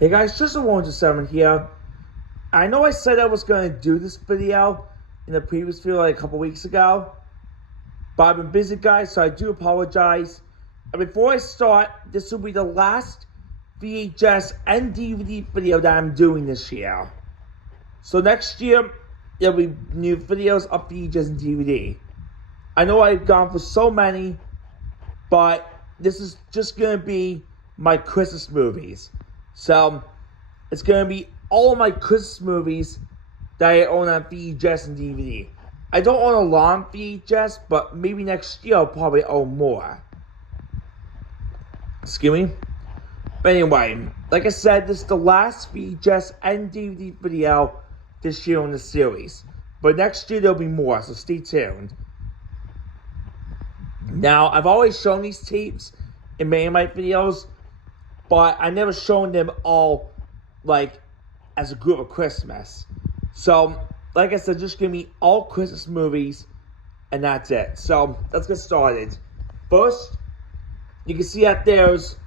Hey guys, just a 127 here. I know I said I was going to do this video in the previous video like a couple weeks ago, but I've been busy guys, so I do apologize. And before I start, this will be the last VHS and DVD video that I'm doing this year. So next year, there'll be new videos of VHS and DVD. I know I've gone for so many, but this is just going to be my Christmas movies. So, it's going to be all of my Christmas movies that I own on VHS and DVD. I don't own a lot on VHS, but maybe next year I'll probably own more. Excuse me? But anyway, like I said, this is the last VHS and DVD video this year in the series. But next year there'll be more, so stay tuned. Now, I've always shown these tapes in many of my videos, but I never shown them all, like, as a group of Christmas. So, like I said, just give me all Christmas movies, and that's it. So, let's get started. First, you can see that there's,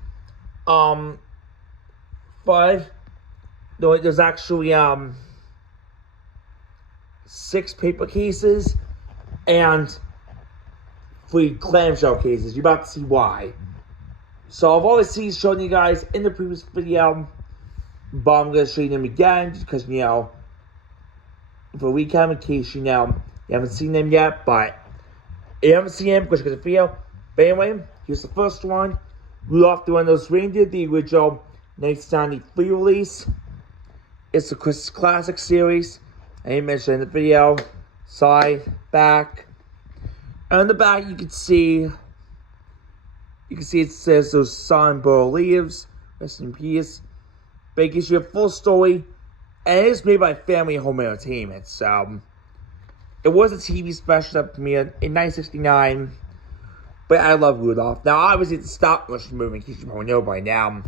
there's actually, 6 paper cases, and 3 clamshell cases. You're about to see why. So I've already shown you guys in the previous video, but I'm going to show you them again, just because, for a recap in case, you haven't seen them yet, but if you haven't seen them, go check out the video. But anyway, here's the first one. Rudolph the Red-Nosed Reindeer, the original 1993 release. It's the Christmas Classic series. I didn't mention in the video. Side, back. And on the back, you can see it says those Songbird leaves, rest in peace. But it gives you a full story, and it is made by Family Home Entertainment. So, it was a TV special that premiered in 1969, but I love Rudolph. Now, obviously, it's a stop-motion movie, in case you probably know by now.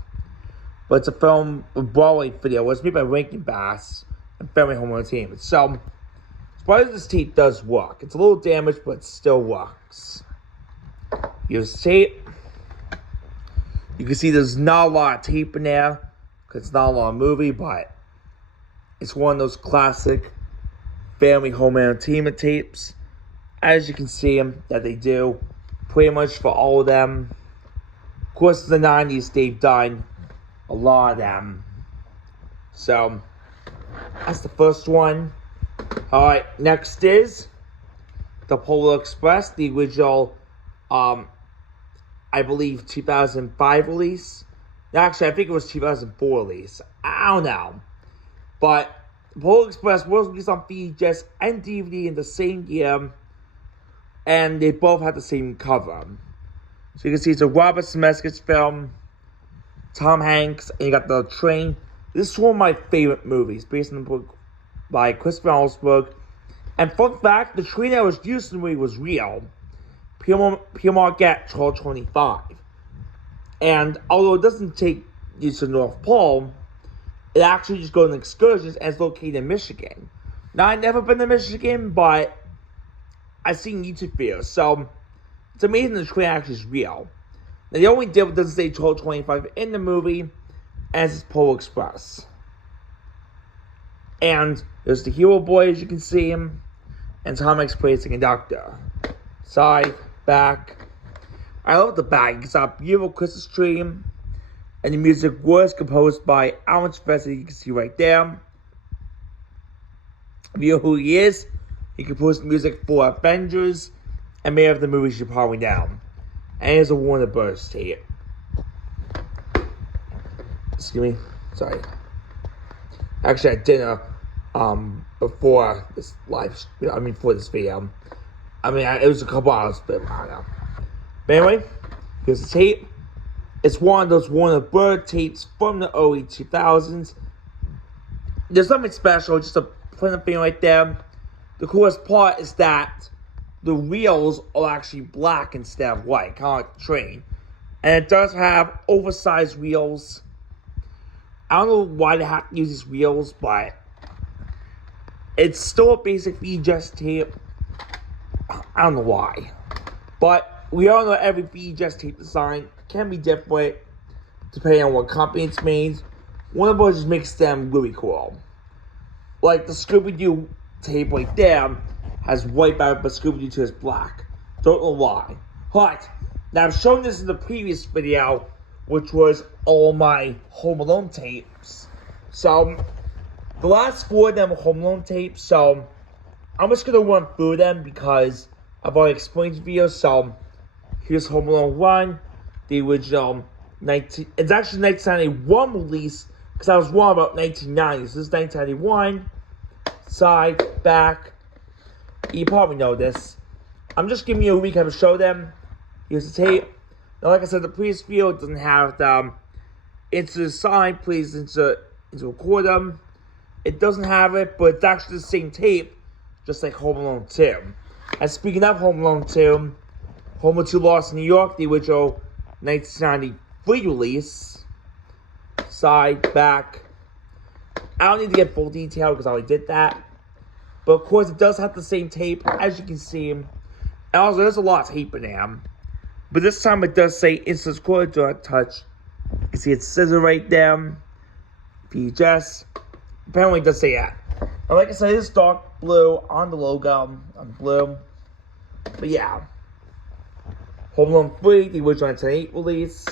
But it's a film, a Broadway video. It was made by Rankin Bass and Family Home Entertainment. So, as far as this tape does work, it's a little damaged, but it still works. Here's the tape. You can see there's not a lot of tape in there, because it's not a long movie, but it's one of those classic Family Home Entertainment tapes. As you can see that they do, pretty much for all of them. Of course, in the 90s, they've done a lot of them. So, that's the first one. Alright, next is the Polar Express, the original, I believe 2005 release. Actually, I think it was 2004 release. I don't know. But Polar Express was released on VHS and DVD in the same year. And they both had the same cover. So you can see it's a Robert Zemeckis film. Tom Hanks, and you got the train. This is one of my favorite movies, based on the book by Christopher Ellsberg. And fun fact, the train that was used in the movie was real. Pierre Marquette 1225. And although it doesn't take you to the North Pole, it actually just goes on excursions and it's located in Michigan. Now, I've never been to Michigan, but I've seen YouTube videos, so it's amazing the train actually is real. Now, the only difference doesn't say 1225 in the movie, and it's Polar Express. And there's the hero boy, as you can see him, and Tom Hanks plays the conductor. Side, back. I love the back. It's a beautiful Christmas tree, and the music was composed by Alan Spencer, you can see right there. If you know who he is, he composed music for Avengers and many of the movies you probably know. And here's a Warner Bros. Tape. Excuse me. Sorry. Actually, I had dinner before this before this video. It was a couple hours, but I don't know. But anyway, here's the tape. It's one of those Warner Bros. Tapes from the early 2000s. There's something special, just a plain thing right there. The coolest part is that the wheels are actually black instead of white, kind of like the train. And it does have oversized wheels. I don't know why they have to use these wheels, but it's still a basic VHS tape. I don't know why. But we all know every VHS tape design can be different depending on what company it's made. Warner Bros. Just makes them really cool. Like the Scooby-Doo tape right there has white background, but Scooby-Doo 2 is black. Don't know why. Alright, now I've shown this in the previous video, which was all my Home Alone tapes. So, the last 4 of them are Home Alone tapes, so I'm just going to run through them because I've already explained the video. So, here's Home Alone 1, the original it's actually 1991 release, because I was wrong about 1990. So this is 1991, side, back. You probably know this. I'm just giving you a recap to show them. Here's the tape. Now, like I said, the previous video doesn't have the insert side, please insert record them. It doesn't have it, but it's actually the same tape, just like Home Alone 2. And speaking of Home Alone 2, Home Alone 2 Lost in New York, the original 1993 release. Side, back. I don't need to get full detail because I already did that. But of course, it does have the same tape, as you can see. And also, there's a lot of tape in there. But this time it does say instant record, do not touch. You can see it's scissor right there. VHS. Apparently it does say that. And like I said, it's dark blue on the logo. On blue. But yeah. Home Alone 3, the original 1998 release.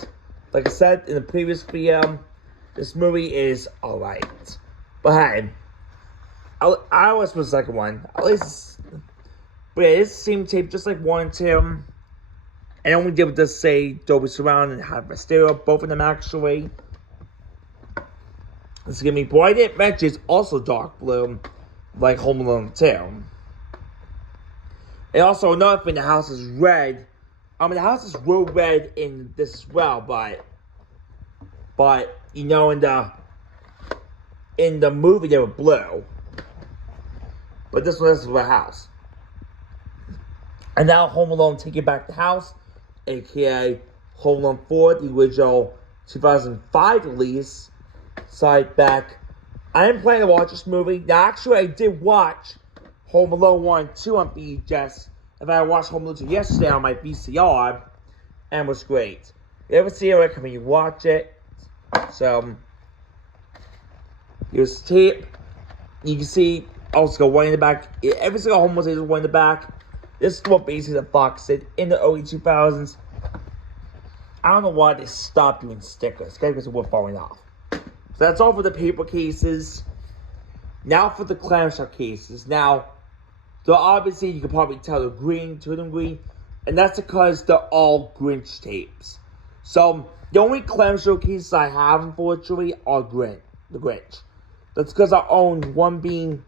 Like I said in the previous video, this movie is alright. But hey, I always put the second one. At least, but yeah, it's the same tape, just like 1 and 2. And only did just say Dolby Surround and have my stereo, both of them actually. This is gonna be Bright It Mention is also dark blue, like Home Alone 2. And also another thing, the house is red. I mean, the house is real red in this as well, but you know, in the movie they were blue. But this one is the house. And now Home Alone Taking Back the House, aka Home Alone 4, the original 2005 release. Side, back. I didn't plan to watch this movie. Now, actually, I did watch Home Alone 1 and 2 on VHS. In fact, I watched Home Alone 2 yesterday on my VCR, and it was great. If you ever see it, I recommend you watch it. So, here's the tape. You can see, also one in the back. Every single Home Alone tape is one in the back. This is what basically the Fox did in the early 2000s. I don't know why they stopped doing stickers. Because they were falling off. So that's all for the paper cases. Now for the clamshell cases. Now, so obviously you can probably tell they're green, two of them green. And that's because they're all Grinch tapes. So, the only clamshell cases I have, unfortunately, are the Grinch. That's because I own one being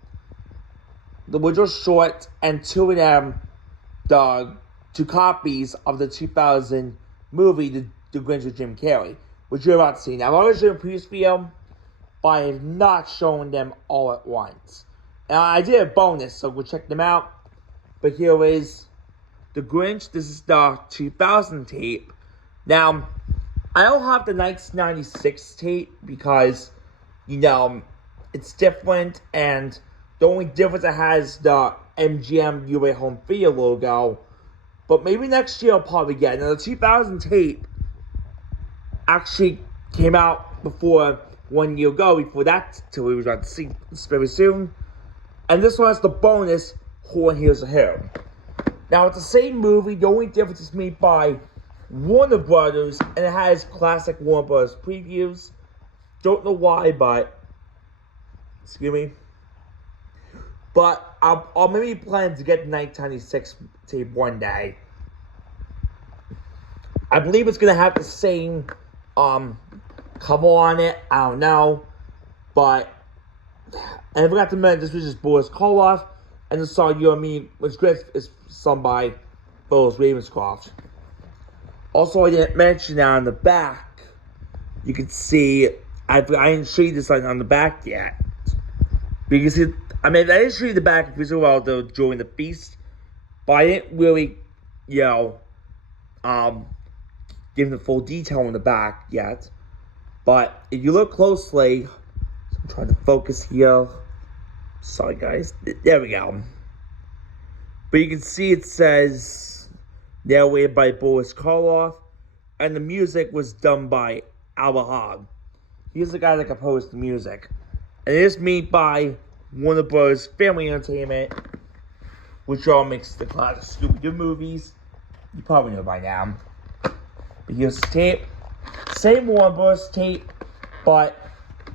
the original short, and 2 of them, the 2 copies of the 2000 movie, the Grinch with Jim Carrey, which you're about to see. Now, I've already shown a previous video, but I have not shown them all at once. And I did a bonus, so go check them out. But here is the Grinch. This is the 2000 tape. Now, I don't have the 1996 tape because, you know, it's different, and the only difference it has the MGM UA Home Video logo. But maybe next year I'll probably get it. Now, the 2000 tape actually came out before 1 year ago, before that, till we was about to see very soon. And this one has the bonus, Horn Hears a Hero. Now, it's the same movie. The only difference is made by Warner Brothers, and it has classic Warner Brothers previews. Don't know why, but excuse me. But I'll maybe plan to get the 1996 tape one day. I believe it's gonna have the same cover on it. I don't know, but and I forgot to mention this was just Boris Karloff, and the song "You and Me" was great. Is sung by Phyllis Ravenscroft. Also, I didn't mention that on the back. You can see I didn't show you this on the back yet. But you can see, I didn't show you the back if you saw while they're during the feast, but I didn't really, you know, give the full detail on the back yet. But if you look closely, I'm trying to focus here. Sorry, guys. There we go. But you can see it says narrated by Boris Karloff, and the music was done by Albert Hogg. He's the guy that composed the music. And it is made by Warner Bros. Family Entertainment, which all makes the classic Scooby-Doo movies. You probably know by now. But here's the tape. Same Warner Bros. Tape, but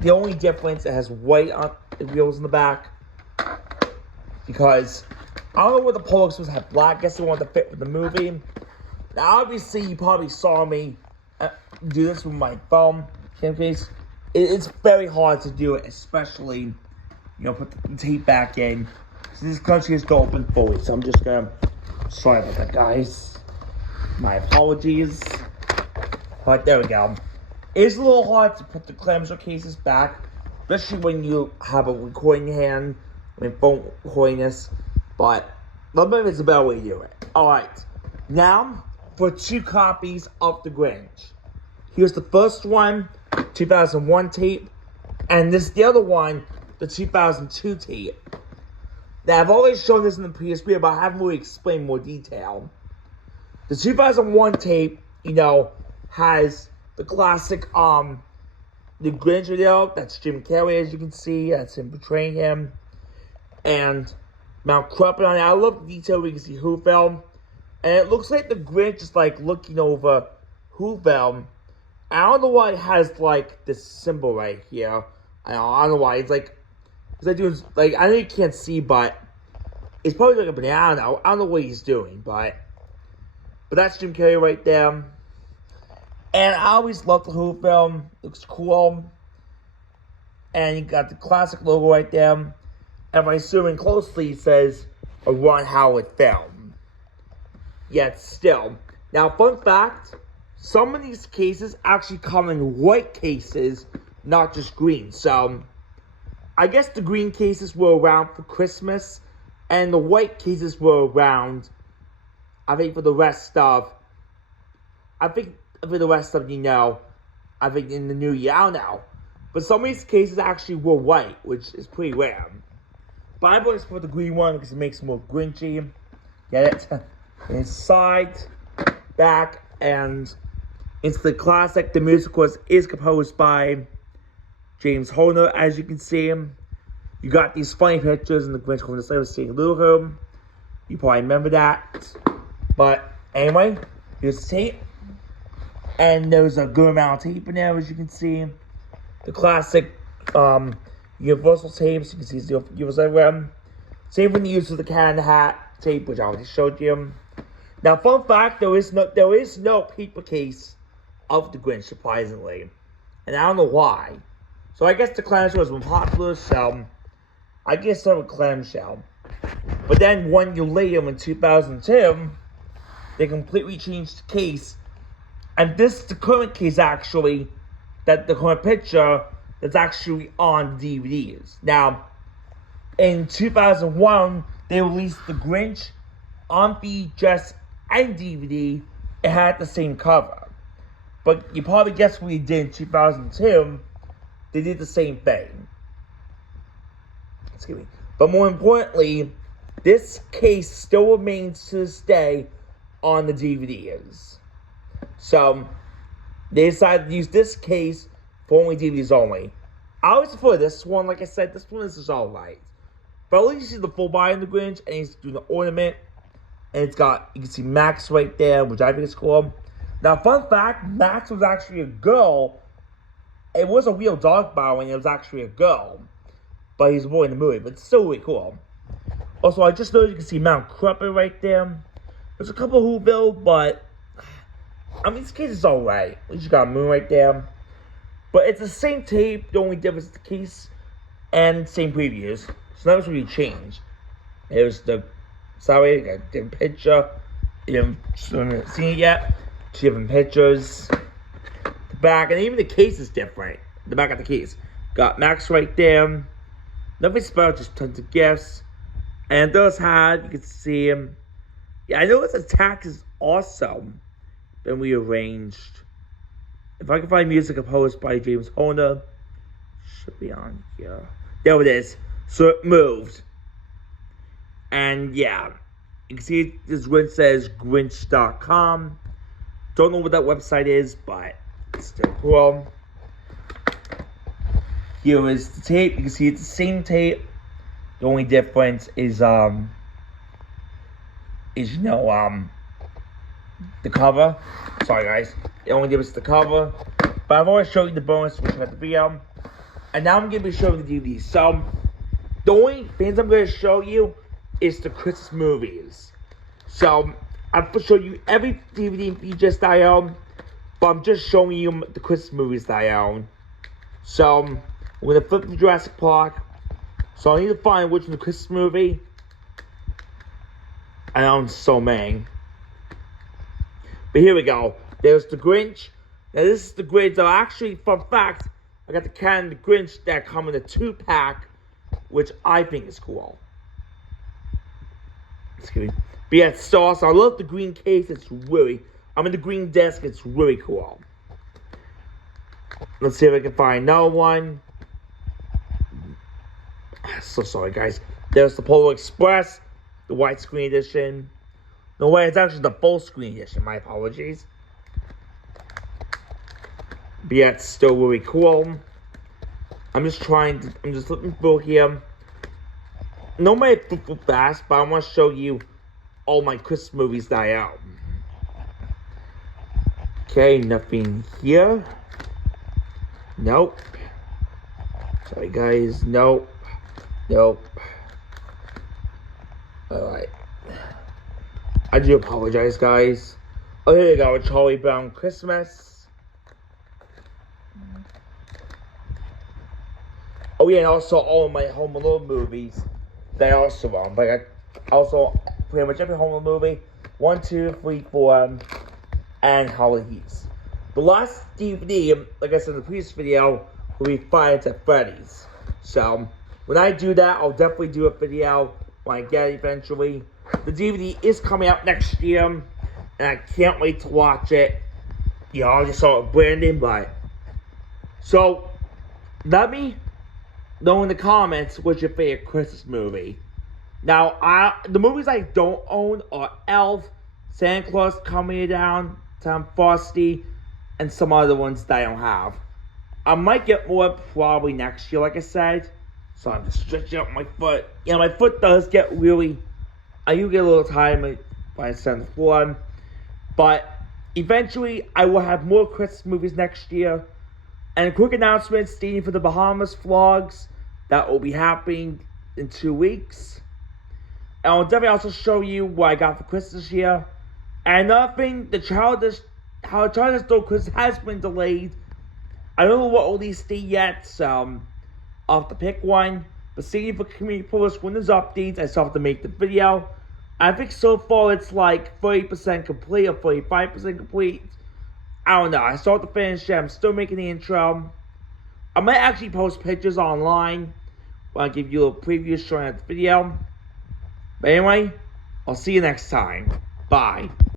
the only difference, it has white on the wheels in the back. Because I don't know what the Polo was supposed to have black. I guess they wanted to fit with the movie. Now, obviously, you probably saw me do this with my phone cam case. It's very hard to do it, especially, put the tape back in. So this country is to open fully, so I'm just gonna. Sorry about that, guys. My apologies. But there we go. It's a little hard to put the clamshell cases back, especially when you have a recording hand, phone recording this. But maybe it's a better way to do it. Alright. Now, for 2 copies of The Grinch. Here's the first one, 2001 tape. And this is the other one, the 2002 tape. Now, I've always shown this in the previous video, but I haven't really explained more detail. The 2001 tape, has the classic, The Grinch video. That's Jim Carrey, as you can see. That's him portraying him. And Mount Crumpet on it. I love the detail where you can see Whoville. And it looks like the Grinch is, looking over Whoville. I don't know why it has, this symbol right here. I don't know why. It's I know you can't see, but it's probably like a banana. I don't know what he's doing, but that's Jim Carrey right there. And I always loved the Whoville. Looks cool. And you got the classic logo right there. And if I zoom in closely, it says a Ron Howard film. Yet still. Now, fun fact, some of these cases actually come in white cases, not just green. So, I guess the green cases were around for Christmas, and the white cases were around, I think, for the rest of, I think in the new year, I don't know. But some of these cases actually were white, which is pretty rare. But I'm going to put the green one because it makes it more Grinchy. Get it? Inside, back, and it's the classic. The music is composed by James Horner, as you can see. You got these funny pictures in the Grinch Home Display with seeing Little Room. You probably remember that. But anyway, here's the tape. And there's a good amount of tape in there, as you can see. The classic Universal tapes. You can see it's Universal everywhere. Same when you use the Cat in the Hat tape, which I already showed you. Now, fun fact, there is no paper case of the Grinch, surprisingly. And I don't know why. So I guess the clamshell was more popular, so I guess so with clamshell. But then 1 year later, in 2002, they completely changed the case. And this is the current case, actually, that the current picture that's actually on DVDs. Now, in 2001, they released The Grinch on VHS and DVD. It had the same cover. But you probably guess what they did in 2002. They did the same thing. Excuse me. But more importantly, this case still remains to this day on the DVDs. So, they decided to use this case for only DVDs only. I always prefer this one. Like I said, this one is alright. But at least you see the full body in the Grinch, and he's doing the ornament. And it's got, you can see Max right there, which I think is cool. Now, fun fact, Max was actually a girl. It was a real dog bow, and it was actually a girl. But he's a boy in the movie, but it's still really cool. Also, I just noticed you can see Mount Crumpet right there. There's a couple of Whoville, but I mean, this case is alright. At least you got a moon right there. But it's the same tape, the only difference is the case, and same previews. So nothing's really changed. There's the, sorry, I got a different picture. You haven't seen it yet. 2 different pictures. The back, and even the case is different. The back of the case. Got Max right there. Nothing special, just tons of gifts. And those had, you can see him. Yeah, I know his attack is awesome. Been rearranged. If I can find music composed by James Horner, should be on here. There it is. So it moved. And yeah, you can see this one says Grinch.com. Don't know what that website is, but it's still cool. here is the tape. You can see it's the same tape. The only difference is the cover. Sorry guys. The only difference is the cover. But I've already showed you the bonus which got the video. And now I'm gonna be showing the DVD. So the only things I'm gonna show you is the Christmas movies. So I'm gonna show you every DVD and VHS that I own. But I'm just showing you the Christmas movies that I own. So I'm gonna flip to Jurassic Park. So I need to find which one the Christmas movie. I own so many. But here we go. There's the Grinch. Now this is the Grinch. So actually, fun fact, I got the can of the Grinch that come in a 2-pack, which I think is cool. Excuse me. But yeah, it's so awesome. I love the green case. It's really, the green desk. It's really cool. Let's see if I can find another one. So sorry, guys. There's the Polar Express, the widescreen edition. No way, it's actually the full screen edition. My apologies. But yeah, it's still really cool. I'm just looking through here. Normally I flip fast, but I want to show you all my Christmas movies that I own. Okay, nothing here. Nope. Sorry, guys. Nope. Nope. Alright. I do apologize, guys. Oh, here we go. Charlie Brown Christmas. Oh, yeah, and also all of my Home Alone movies that I also own. But I also pretty much every Home Alone movie. 1, 2, 3, 4, and Holidays. The last DVD, like I said in the previous video, will be Five Nights at Freddy's. So when I do that, I'll definitely do a video when I get it eventually. The DVD is coming out next year, and I can't wait to watch it. You know, I just saw it Brandon, but so let me know in the comments what's your favorite Christmas movie. Now, the movies I don't own are Elf, Santa Claus Coming Down, Tom Frosty, and some other ones that I don't have. I might get more probably next year, like I said. So I'm just stretching out my foot. You know, my foot does get really, I do get a little tired when I stand on the floor. But eventually, I will have more Christmas movies next year. And a quick announcement, staying for the Bahamas vlogs. That will be happening in 2 weeks. And I'll definitely also show you what I got for Christmas this year. And another thing, how Childish Gambino Christmas has been delayed. I don't know what release date yet, so I'll have to pick one. But stay for community posts when there's updates. I still have to make the video. I think so far it's like 30% complete or 35% complete. I don't know. I still have to finish it. I'm still making the intro. I might actually post pictures online when I give you a little preview showing the video. But anyway, I'll see you next time. Bye.